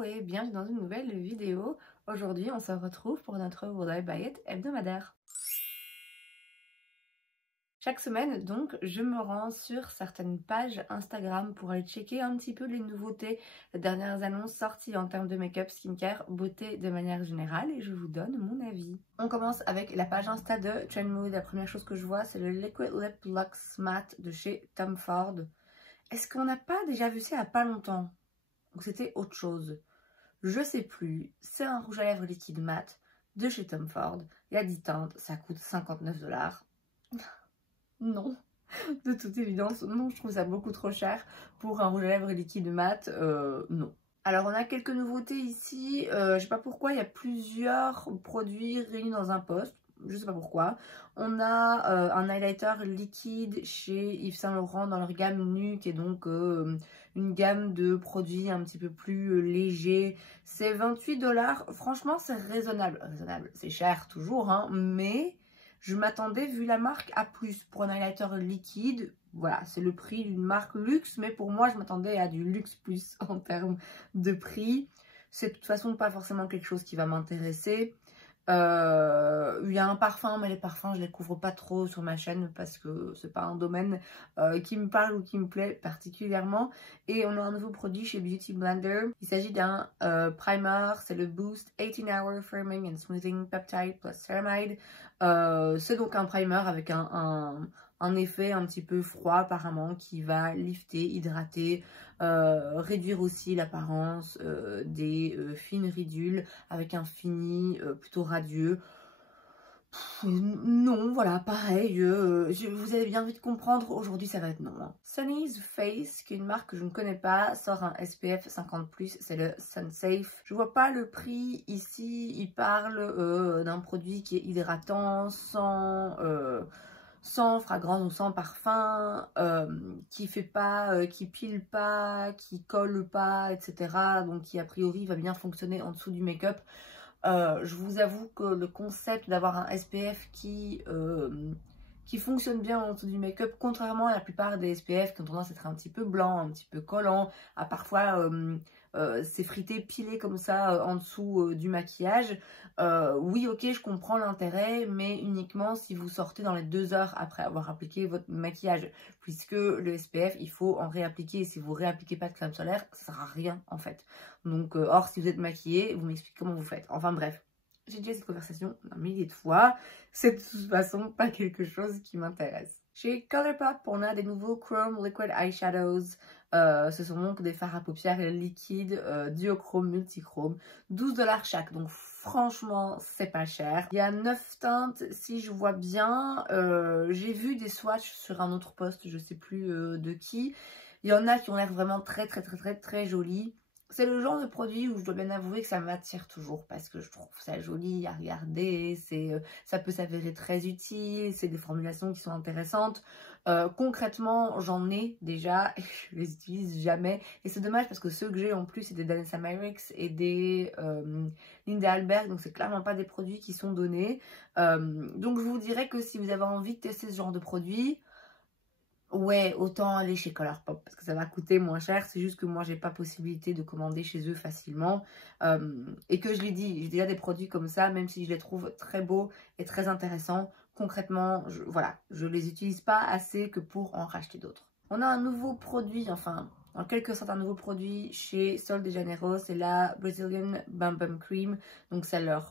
Bonjour et bienvenue dans une nouvelle vidéo. Aujourd'hui, on se retrouve pour notre Will I Buy It hebdomadaire. Chaque semaine, donc, je me rends sur certaines pages Instagram pour aller checker un petit peu les nouveautés, les dernières annonces sorties en termes de make-up, skincare, beauté de manière générale et je vous donne mon avis. On commence avec la page Insta de Trendmood. La première chose que je vois, c'est le Liquid Lip Luxe Matte de chez Tom Ford. Est-ce qu'on n'a pas déjà vu ça il n'y a pas longtemps? Ou c'était autre chose? Je sais plus. C'est un rouge à lèvres liquide mat de chez Tom Ford. Il y a 10 teintes, ça coûte 59 $. Non, de toute évidence, non, je trouve ça beaucoup trop cher pour un rouge à lèvres liquide mat, non. Alors on a quelques nouveautés ici, je sais pas pourquoi, il y a plusieurs produits réunis dans un poste. Je sais pas pourquoi. On a un highlighter liquide chez Yves Saint Laurent dans leur gamme Nude, qui est donc une gamme de produits un petit peu plus légers. C'est 28 $. Franchement, c'est raisonnable. Raisonnable, c'est cher toujours, hein, mais je m'attendais, vu la marque, à plus pour un highlighter liquide. Voilà, c'est le prix d'une marque luxe, mais pour moi, je m'attendais à du luxe plus en termes de prix. C'est de toute façon pas forcément quelque chose qui va m'intéresser. Il y a un parfum, mais les parfums je les couvre pas trop sur ma chaîne parce que c'est pas un domaine qui me parle ou qui me plaît particulièrement. Et on a un nouveau produit chez Beauty Blender. Il s'agit d'un primer, c'est le Boost 18 Hour Firming and Smoothing Peptide plus Ceramide. C'est donc un primer avec un effet un petit peu froid apparemment qui va lifter, hydrater, réduire aussi l'apparence des fines ridules avec un fini plutôt radieux. Non, voilà, pareil, vous avez bien vite comprendre, aujourd'hui ça va être non. Hein. Sunny's Face, qui est une marque que je ne connais pas, sort un SPF 50+, c'est le Sunsafe. Je vois pas le prix ici, il parle d'un produit qui est hydratant, sans fragrance ou sans parfum, qui fait pas, qui pile pas, qui colle pas, etc. Donc qui a priori va bien fonctionner en dessous du make-up. Je vous avoue que le concept d'avoir un SPF qui fonctionne bien en dessous du make-up, contrairement à la plupart des SPF qui ont tendance à être un petit peu blanc, un petit peu collant, à parfois s'effriter, piler comme ça en dessous du maquillage. Oui, ok, je comprends l'intérêt, mais uniquement si vous sortez dans les 2 heures après avoir appliqué votre maquillage, puisque le SPF, il faut en réappliquer. Si vous réappliquez pas de crème solaire, ça sert à rien en fait. Donc, or, si vous êtes maquillé, vous m'expliquez comment vous faites. Enfin bref, j'ai déjà cette conversation un millier de fois. C'est de toute façon pas quelque chose qui m'intéresse. Chez Colourpop, on a des nouveaux Chrome Liquid Eyeshadows. Ce sont donc des fards à paupières liquides duochrome, multichrome. 12 $ chaque, donc franchement, c'est pas cher. Il y a 9 teintes, si je vois bien. J'ai vu des swatchs sur un autre post, je sais plus de qui. Il y en a qui ont l'air vraiment très jolis. C'est le genre de produit où je dois bien avouer que ça m'attire toujours parce que je trouve ça joli à regarder, ça peut s'avérer très utile, c'est des formulations qui sont intéressantes. Concrètement, j'en ai déjà et je les utilise jamais. Et c'est dommage parce que ceux que j'ai en plus, c'est des Danessa Myricks et des Linda Albert, donc c'est clairement pas des produits qui sont donnés. Donc je vous dirais que si vous avez envie de tester ce genre de produit, ouais, autant aller chez Colourpop parce que ça va coûter moins cher. C'est juste que moi, j'ai pas possibilité de commander chez eux facilement. Et que je l'ai dit, j'ai déjà des produits comme ça, même si je les trouve très beaux et très intéressants. Concrètement, voilà, je les utilise pas assez que pour en racheter d'autres. On a un nouveau produit, enfin, en quelque sorte un nouveau produit chez Sol de Janeiro. C'est la Brazilian Bum Bum Cream. Donc c'est leur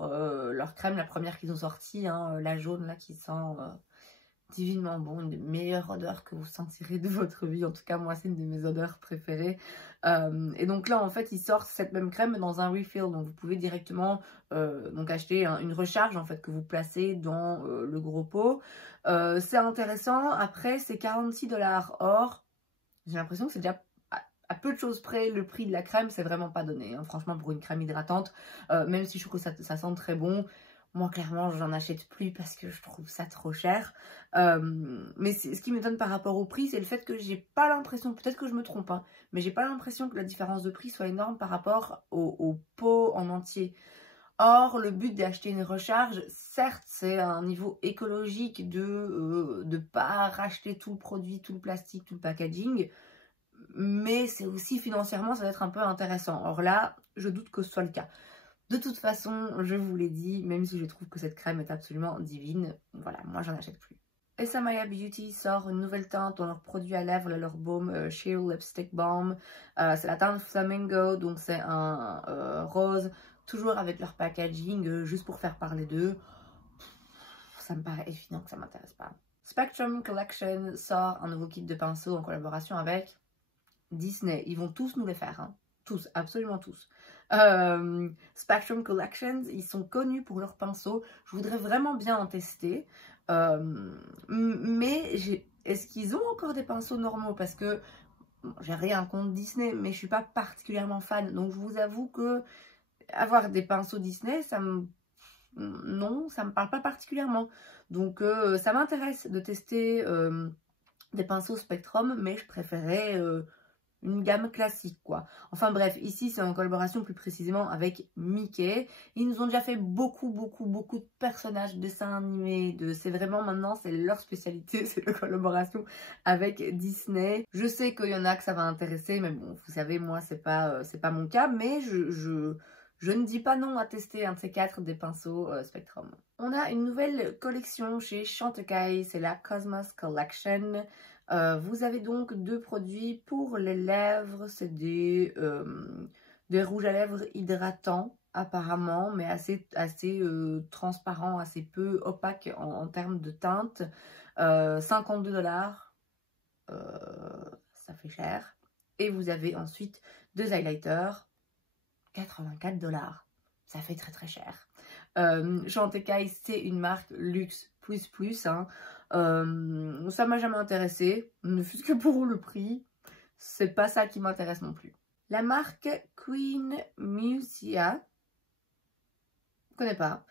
crème, la première qu'ils ont sortie, hein, la jaune là qui sent... divinement bon, une des meilleures odeurs que vous sentirez de votre vie. En tout cas, moi, c'est une de mes odeurs préférées. Et donc là, en fait, ils sortent cette même crème dans un refill. Donc, vous pouvez directement donc acheter une recharge, en fait, que vous placez dans le gros pot. C'est intéressant. Après, c'est 46 $. Or, j'ai l'impression que c'est déjà... à peu de choses près, le prix de la crème, c'est vraiment pas donné. Hein. Franchement, pour une crème hydratante, même si je trouve que ça sent très bon, moi, clairement, j'en achète plus parce que je trouve ça trop cher. Mais ce qui m'étonne par rapport au prix, c'est le fait que j'ai pas l'impression, peut-être que je me trompe, hein, mais j'ai pas l'impression que la différence de prix soit énorme par rapport au pot en entier. Or, le but d'acheter une recharge, certes, c'est un niveau écologique de ne pas racheter tout le produit, tout le plastique, tout le packaging. mais c'est aussi financièrement, ça va être un peu intéressant. Or là, je doute que ce soit le cas. De toute façon, je vous l'ai dit, même si je trouve que cette crème est absolument divine, voilà, moi j'en achète plus. Samaya Beauty sort une nouvelle teinte dans leur produit à lèvres, leur baume Sheer Lipstick Balm. C'est la teinte Flamingo, donc c'est un rose, toujours avec leur packaging, juste pour faire parler d'eux. Ça me paraît évident que ça m'intéresse pas. Spectrum Collection sort un nouveau kit de pinceaux en collaboration avec Disney. Ils vont tous nous les faire, hein. Tous, absolument tous. Spectrum Collections, ils sont connus pour leurs pinceaux. Je voudrais vraiment bien en tester. Mais est-ce qu'ils ont encore des pinceaux normaux? Parce que bon, j'ai rien contre Disney, mais je suis pas particulièrement fan. Donc je vous avoue que avoir des pinceaux Disney, non, ça me parle pas particulièrement. Donc ça m'intéresse de tester des pinceaux Spectrum, mais je préférais une gamme classique, quoi. Enfin bref, ici c'est en collaboration plus précisément avec Mickey. Ils nous ont déjà fait beaucoup de personnages, dessins animés, c'est vraiment maintenant, c'est leur spécialité, c'est la collaboration avec Disney. Je sais qu'il y en a que ça va intéresser, mais bon, vous savez, moi c'est pas mon cas, mais je ne dis pas non à tester un de ces quatre des pinceaux Spectrum. On a une nouvelle collection chez Chantecaille, c'est la Cosmos Collection. Vous avez donc deux produits pour les lèvres, c'est des rouges à lèvres hydratants apparemment, mais assez transparents, assez peu opaques en termes de teinte. 52 $, ça fait cher. Et vous avez ensuite deux highlighters, 84 $, ça fait très cher. Chantecaille, c'est une marque luxe plus, hein. Ça m'a jamais intéressé, ne fût-ce que pour le prix, c'est pas ça qui m'intéresse non plus. La marque Queen Musia, je connais pas,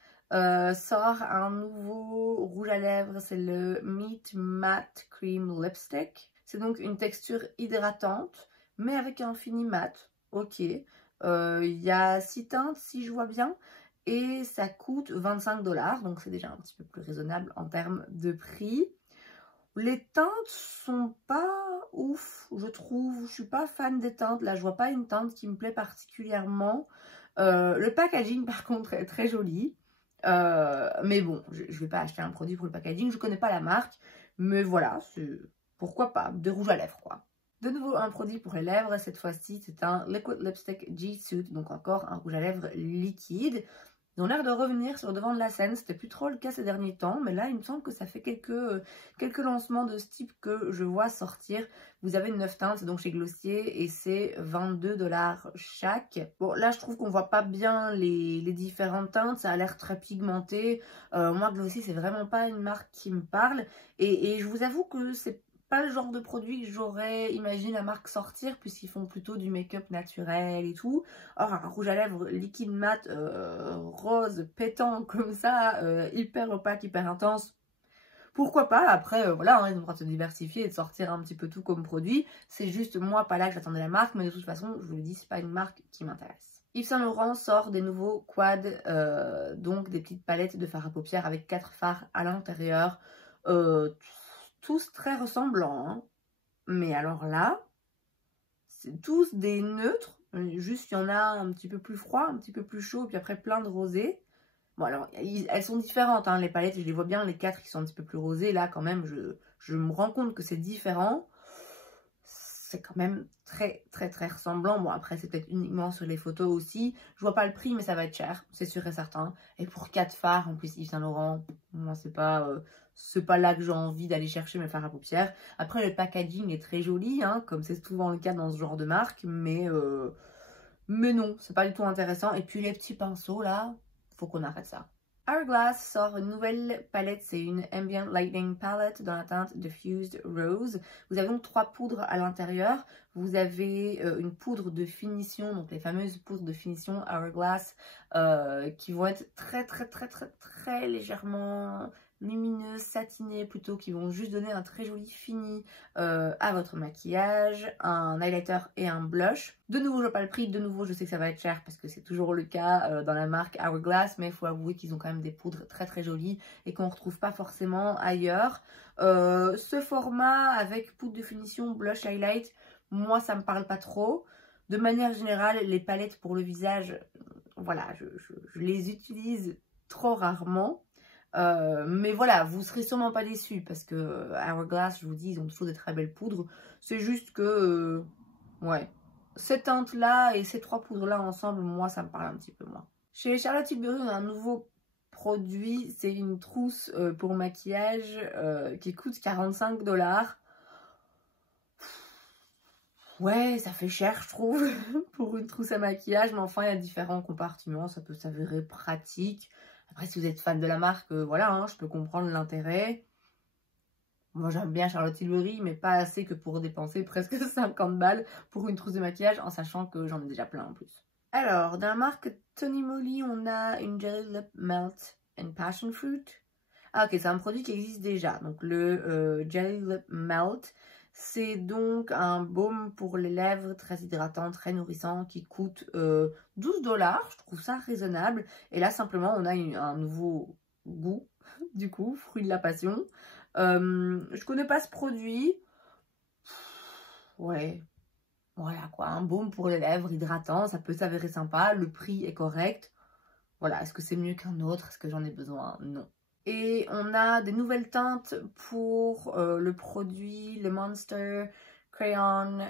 sort un nouveau rouge à lèvres, c'est le Meet Matte Cream Lipstick. C'est donc une texture hydratante, mais avec un fini mat, ok. Il y a 6 teintes si je vois bien. Et ça coûte 25 $, donc c'est déjà un petit peu plus raisonnable en termes de prix. Les teintes sont pas ouf, je trouve. Je suis pas fan des teintes. Là, je vois pas une teinte qui me plaît particulièrement. Le packaging, par contre, est très joli. Mais bon, je vais pas acheter un produit pour le packaging. Je connais pas la marque. Mais voilà, pourquoi pas. De rouge à lèvres, quoi. De nouveau, un produit pour les lèvres. Cette fois-ci, c'est un Liquid Lipstick G-Suit. Donc encore un rouge à lèvres liquide. Ils ont l'air de revenir sur le devant de la scène, c'était plus trop le cas ces derniers temps, mais là il me semble que ça fait quelques lancements de ce type que je vois sortir. Vous avez 9 teintes, c'est donc chez Glossier et c'est 22 $ chaque. Bon là je trouve qu'on voit pas bien les différentes teintes, ça a l'air très pigmenté. Moi Glossier c'est vraiment pas une marque qui me parle et je vous avoue que c'est pas le genre de produit que j'aurais imaginé la marque sortir puisqu'ils font plutôt du make-up naturel et tout. Or un rouge à lèvres liquide mat rose pétant comme ça, hyper opaque, hyper intense, pourquoi pas. Après voilà, hein, ils ont le droit de se diversifier et de sortir un petit peu tout comme produit. C'est juste moi pas là que j'attendais la marque, mais de toute façon je vous le dis, c'est pas une marque qui m'intéresse. Yves Saint Laurent sort des nouveaux quads, donc des petites palettes de fard à paupières avec 4 fards à l'intérieur. Tous très ressemblants, hein. Mais alors là, c'est tous des neutres, juste il y en a un petit peu plus froid, un petit peu plus chaud, puis après plein de rosés. Bon alors, elles sont différentes, hein, les palettes, je les vois bien, les 4 qui sont un petit peu plus rosés, là quand même, je me rends compte que c'est différent. C'est quand même très ressemblant. Bon après c'est peut-être uniquement sur les photos aussi. Je vois pas le prix mais ça va être cher, c'est sûr et certain. Et pour 4 fards, en plus Yves Saint Laurent, moi c'est pas là que j'ai envie d'aller chercher mes fards à paupières. Après le packaging est très joli, hein, comme c'est souvent le cas dans ce genre de marque. Mais non, c'est pas du tout intéressant. Et puis les petits pinceaux là, faut qu'on arrête ça. Hourglass sort une nouvelle palette, c'est une Ambient Lighting Palette dans la teinte Diffused Rose. Vous avez donc 3 poudres à l'intérieur. Vous avez une poudre de finition, donc les fameuses poudres de finition Hourglass qui vont être très légèrement lumineuses, satinées plutôt, qui vont juste donner un très joli fini à votre maquillage, un highlighter et un blush. De nouveau, je vois pas le prix, de nouveau, je sais que ça va être cher parce que c'est toujours le cas dans la marque Hourglass, mais il faut avouer qu'ils ont quand même des poudres très jolies et qu'on ne retrouve pas forcément ailleurs. Ce format avec poudre de finition, blush, highlight, moi ça me parle pas trop. De manière générale, les palettes pour le visage, voilà, je les utilise trop rarement. Mais voilà, vous serez sûrement pas déçus parce que Hourglass, je vous dis, ils ont toujours des très belles poudres. C'est juste que, ouais, ces teintes-là et ces 3 poudres-là ensemble, moi, ça me parle un petit peu moins. Chez Charlotte Tilbury, on a un nouveau produit, c'est une trousse pour maquillage qui coûte 45 $. Ouais, ça fait cher, je trouve, pour une trousse à maquillage. Mais enfin, il y a différents compartiments. Ça peut s'avérer pratique. Après, si vous êtes fan de la marque, voilà, hein, je peux comprendre l'intérêt. Moi, j'aime bien Charlotte Tilbury, mais pas assez que pour dépenser presque 50 balles pour une trousse de maquillage, en sachant que j'en ai déjà plein en plus. Alors, dans la marque Tony Moly, on a une Jelly Lip Melt and Passion Fruit. Ah, ok, c'est un produit qui existe déjà. Donc, le Jelly Lip Melt, c'est donc un baume pour les lèvres très hydratant, très nourrissant, qui coûte 12 $. Je trouve ça raisonnable. Et là, simplement, on a un nouveau goût, du coup, fruit de la passion. Je connais pas ce produit. Ouais, voilà quoi, un baume pour les lèvres hydratant, ça peut s'avérer sympa. Le prix est correct. Voilà, est-ce que c'est mieux qu'un autre? Est-ce que j'en ai besoin? Non. Et on a des nouvelles teintes pour le produit, le Monster Crayon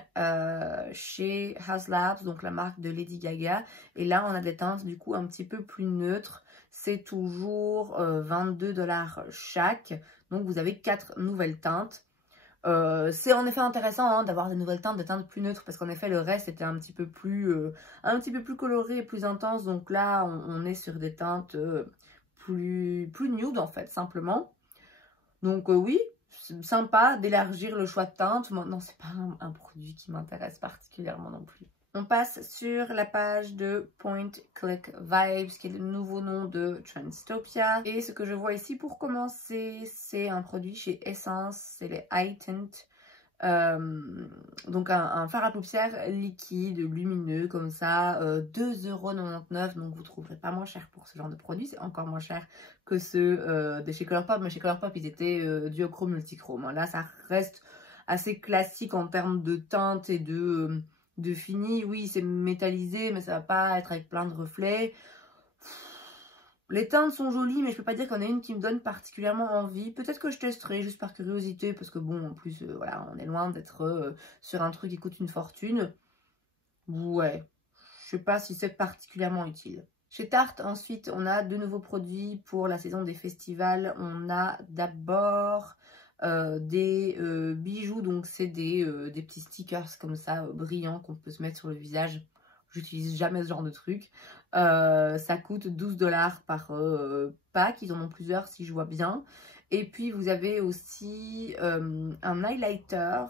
chez Haus Labs, donc la marque de Lady Gaga. Et là, on a des teintes du coup un petit peu plus neutres. C'est toujours 22 $ chaque. Donc vous avez 4 nouvelles teintes. C'est en effet intéressant hein, d'avoir des nouvelles teintes, des teintes plus neutres, parce qu'en effet le reste était un petit peu plus coloré et plus intense. Donc là on est sur des teintes plus nude en fait, simplement. Donc oui, c'est sympa d'élargir le choix de teintes. Maintenant c'est pas un produit qui m'intéresse particulièrement non plus. On passe sur la page de Point Click Vibes, qui est le nouveau nom de Trendstopia. Et ce que je vois ici pour commencer, c'est un produit chez Essence, c'est les Eye Tint. Donc un fard à paupières liquide, lumineux comme ça, 2,99 €. Donc vous trouverez pas moins cher pour ce genre de produit. C'est encore moins cher que ceux de chez Colourpop. Mais chez Colourpop, ils étaient duochrome, multichrome. Là, ça reste assez classique en termes de teinte et de fini. Oui, c'est métallisé, mais ça va pas être avec plein de reflets. Les teintes sont jolies, mais je peux pas dire qu'il y en a une qui me donne particulièrement envie. Peut-être que je testerai juste par curiosité, parce que bon, en plus, voilà, on est loin d'être sur un truc qui coûte une fortune. Ouais, je sais pas si c'est particulièrement utile. Chez Tarte, ensuite, on a de nouveaux produits pour la saison des festivals. On a d'abord des bijoux, donc c'est des petits stickers comme ça, brillants, qu'on peut se mettre sur le visage. J'utilise jamais ce genre de truc. Ça coûte 12 $ par pack. Ils en ont plusieurs si je vois bien. Et puis vous avez aussi un highlighter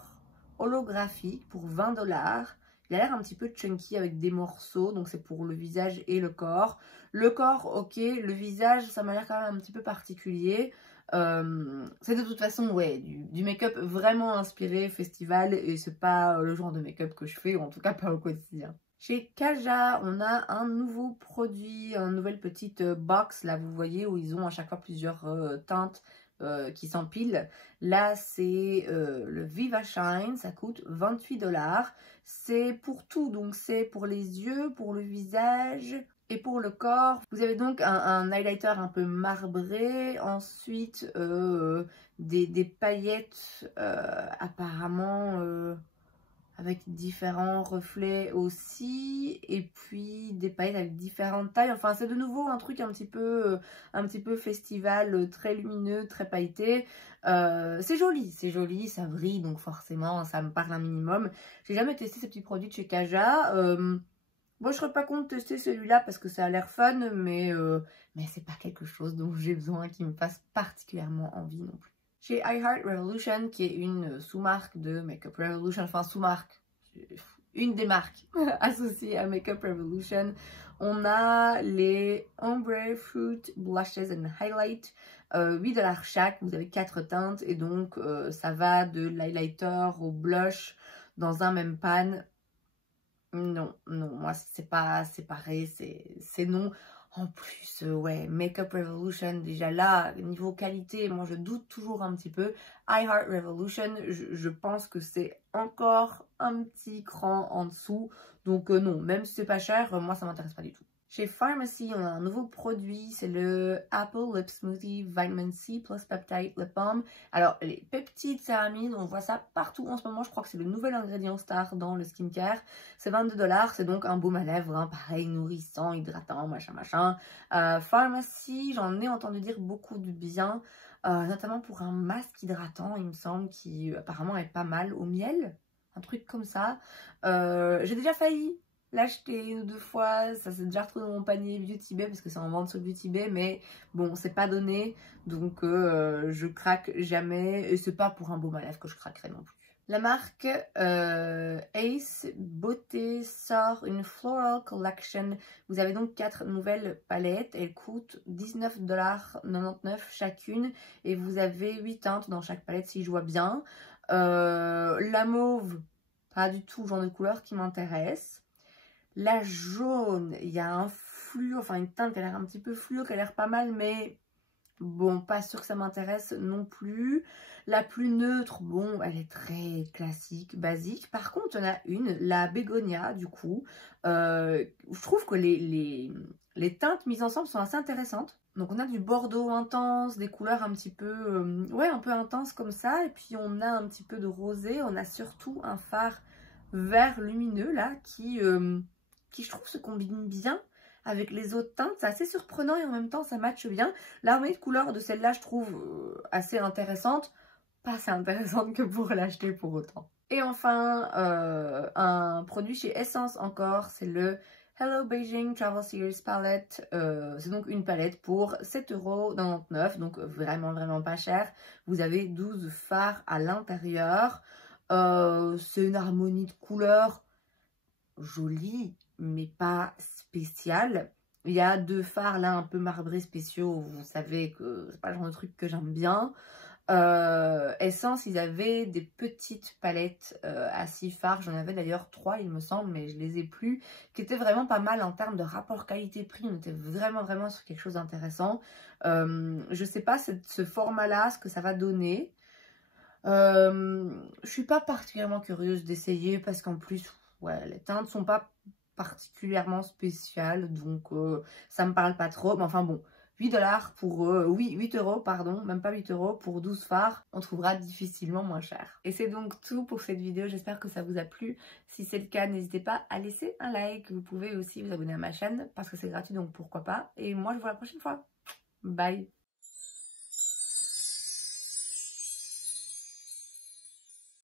holographique pour 20 $. Il a l'air un petit peu chunky avec des morceaux. Donc c'est pour le visage et le corps. Le corps, ok. Le visage, ça m'a l'air quand même un petit peu particulier. C'est de toute façon ouais, du make-up vraiment inspiré festival. Et c'est pas le genre de make-up que je fais. Ou en tout cas pas au quotidien. Chez Kaja, on a un nouveau produit, une nouvelle petite box, là vous voyez, où ils ont à chaque fois plusieurs teintes qui s'empilent. Là c'est le Viva Shine, ça coûte 28 $. C'est pour tout, donc c'est pour les yeux, pour le visage et pour le corps. Vous avez donc un highlighter un peu marbré, ensuite des paillettes apparemment... avec différents reflets aussi, et puis des paillettes avec différentes tailles. Enfin, c'est de nouveau un truc un petit peu festival, très lumineux, très pailleté. C'est joli, ça brille, donc forcément, ça me parle un minimum. J'ai jamais testé ces petits produits de chez Kaja. Moi, je serais pas contre tester celui-là parce que ça a l'air fun, mais c'est pas quelque chose dont j'ai besoin qui me fasse particulièrement envie non plus. Chez I Heart Revolution, qui est une sous-marque de Makeup Revolution, enfin sous-marque, une des marques associées à Makeup Revolution, on a les Ombre Fruit Blushes and Highlight, 8 $ chaque, vous avez 4 teintes et donc ça va de l'highlighter au blush dans un même pan. Non, moi c'est pas séparé, c'est non. En plus, ouais, Makeup Revolution, déjà là, niveau qualité, moi je doute toujours un petit peu. I Heart Revolution, je pense que c'est encore un petit cran en dessous. Donc non, même si c'est pas cher, moi ça m'intéresse pas du tout. Chez Pharmacy, on a un nouveau produit, c'est le Apple Lip Smoothie Vitamin C plus Peptide Lip Balm. Alors, les peptides céramides, on voit ça partout en ce moment. Je crois que c'est le nouvel ingrédient star dans le skincare. C'est 22 $, c'est donc un baume à lèvres, hein, pareil, nourrissant, hydratant, machin, machin. Pharmacy, j'en ai entendu dire beaucoup de bien, notamment pour un masque hydratant, il me semble, qui apparemment est pas mal au miel. Un truc comme ça. J'ai déjà failli l'acheter une ou deux fois, ça s'est déjà retrouvé dans mon panier Beauty Bay parce que c'est en vente sur Beauty Bay, mais bon, c'est pas donné, donc je craque jamais, et c'est pas pour un baume à lèvres que je craquerai non plus. La marque Ace Beauté sort une Floral Collection. Vous avez donc 4 nouvelles palettes, elles coûtent 19,99 $ chacune, et vous avez 8 teintes dans chaque palette si je vois bien. La mauve, pas du tout le genre de couleur qui m'intéresse. La jaune, il y a un fluo, enfin une teinte qui a l'air un petit peu fluo, qui a l'air pas mal, mais bon, pas sûr que ça m'intéresse non plus. La plus neutre, bon, elle est très classique, basique. Par contre, il y en a une, la bégonia, du coup. Je trouve que les teintes mises ensemble sont assez intéressantes. Donc on a du bordeaux intense, des couleurs un petit peu, ouais, un peu intenses comme ça. Et puis on a un petit peu de rosé. On a surtout un fard vert lumineux, là, qui je trouve se combine bien avec les autres teintes. C'est assez surprenant et en même temps ça matche bien. L'armée de couleurs de celle-là je trouve assez intéressante. Pas assez intéressante que pour l'acheter pour autant. Et enfin un produit chez Essence encore, c'est le Hello Beijing Travel Series Palette. C'est donc une palette pour 7,99 €, donc vraiment pas cher. Vous avez 12 fards à l'intérieur. C'est une harmonie de couleurs jolie, mais pas spéciale. Il y a 2 fards là un peu marbrés spéciaux, vous savez que c'est pas le genre de truc que j'aime bien. Essence, ils avaient des petites palettes à 6 fards, j'en avais d'ailleurs 3 il me semble, mais je les ai plus, qui étaient vraiment pas mal en termes de rapport qualité-prix. On était vraiment sur quelque chose d'intéressant. Je sais pas ce format là, ce que ça va donner. Je suis pas particulièrement curieuse d'essayer parce qu'en plus, ouais, les teintes sont pas particulièrement spéciales, donc ça me parle pas trop. Mais enfin bon, 8 $ pour, oui, 8 €, pardon, même pas 8 € pour 12 fards, on trouvera difficilement moins cher. Et c'est donc tout pour cette vidéo, j'espère que ça vous a plu. Si c'est le cas, n'hésitez pas à laisser un like. Vous pouvez aussi vous abonner à ma chaîne parce que c'est gratuit, donc pourquoi pas. Et moi, je vous vois la prochaine fois. Bye!